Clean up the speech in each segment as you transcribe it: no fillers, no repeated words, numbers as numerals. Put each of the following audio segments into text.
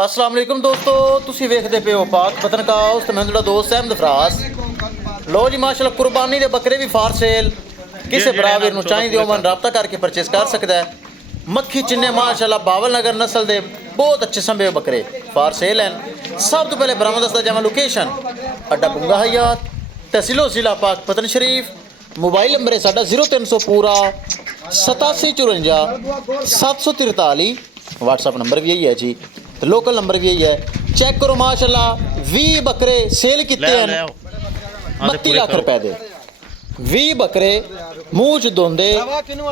अस्सलाम वालेकुम दोस्तों, तुसी वेखदे पे हो पाक पतन काउस ते मैं तुहाडा दोस्त अहमद फराज। लो जी माशाल्लाह कुर्बानी दे बकरे भी फार सेल, किसे भरा वीर नूं चाहिदे होवन राबता करके परचेस कर सकदा है। मक्खी चिन्ने माशाल्लाह बावल नगर नस्ल दे बहुत अच्छे संभे बकरे फार सेल हैं। सब तो पहले बरामद दसदा जावां लोकेशन अड्डा बुंगा हयात, तहसीलो जिला पाक पतन शरीफ। मोबाइल नंबर है साडा 0300 पूरा 8754 743। व्हाट्सअप नंबर भी यही है जी, तो लोकल नंबर भी यही है। चेक करो माशाल्लाह 20 बकरे सेल किते हैं 32 लाख रुपए दे। 20 बकरे मूँह च दोंदे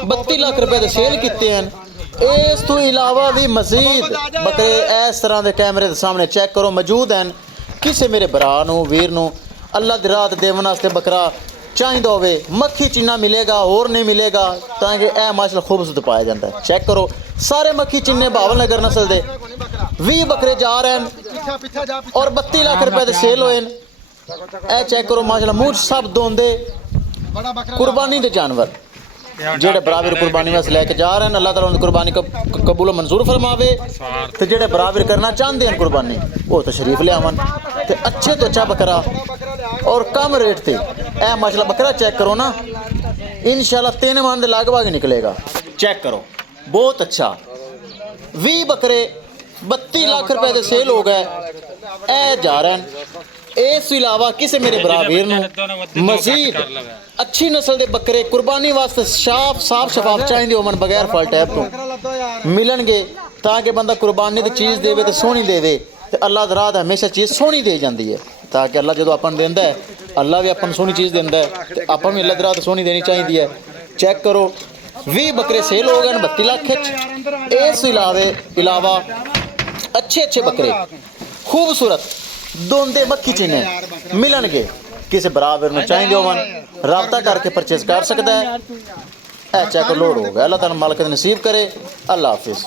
32 लाख रुपए दे सेल किते हैं। इस तो इलावा भी मजीद बकरे इस तरह के कैमरे के सामने चेक करो मौजूद हैं। किसी मेरे भरा नूं वीर नूं अल्लाह दी रात देवन वास्ते बकरा चाहिदा होवे, मक्खी चिन्ना मिलेगा और नहीं मिलेगा ताकि यह माशाल्लाह खूबसूरत पाया जाता है। चेक करो सारे मक्खी चिन्ने बावल नगर नस्ल दे 20 बकरे जा रहे हैं और 32 लाख रुपए दे सेल होए। ए चेक करो माशाल्लाह मूँह सब दोंदे कुर्बानी दे जानवर जेडे बराबर कुर्बानी वास्ते लैके जा रहे हैं। अल्लाह ताला उनकी कुर्बानी कबूल मंजूर फरमावे। तो जेडे बराबर करना चाहते हैं कुर्बानी वो तो शरीफ लियावन तो अच्छे तो अच्छा बकरा और कम रेट ते ए माशाल्लाह बकरा चेक करो ना, इंशाल्लाह 3 मन के लगभग निकलेगा। चेक करो बहुत अच्छा 20 बकरे 32 लाख रुपए के सेल हो गए। ए जा रहे हैं। इस अलावा किसी मेरे बराबर नूं मजीद अच्छी नस्ल के बकरे कुर्बानी वास्ते साफ शफाफ चाहिए होवन बगैर फल टैप तो मिलणगे ताकि बंदा कुर्बानी की चीज़ देवे तो सोहनी देवे। तो अल्लाह दी राह हमेशा चीज़ सोहनी दे जाती है ताकि अल्लाह जो अपन देंदा है अल्लाह भी अपन सोहनी चीज़ देंदा है तो अपन भी अल्लाह दी राह सोहनी देनी चाहिए है। चेक करो 20 बकरे सेल हो गए 32 लाख। इस इलावा अच्छे बकरे खूबसूरत दोंदे मक्खी चिन्ने मिलणगे किसी बराबर में चाहिए होवन राबता करके परचेज कर सकता है। ऐ चेक लोड हो गया। अल्लाह ताला मालिक नसीब करे। अल्लाह हाफिज़।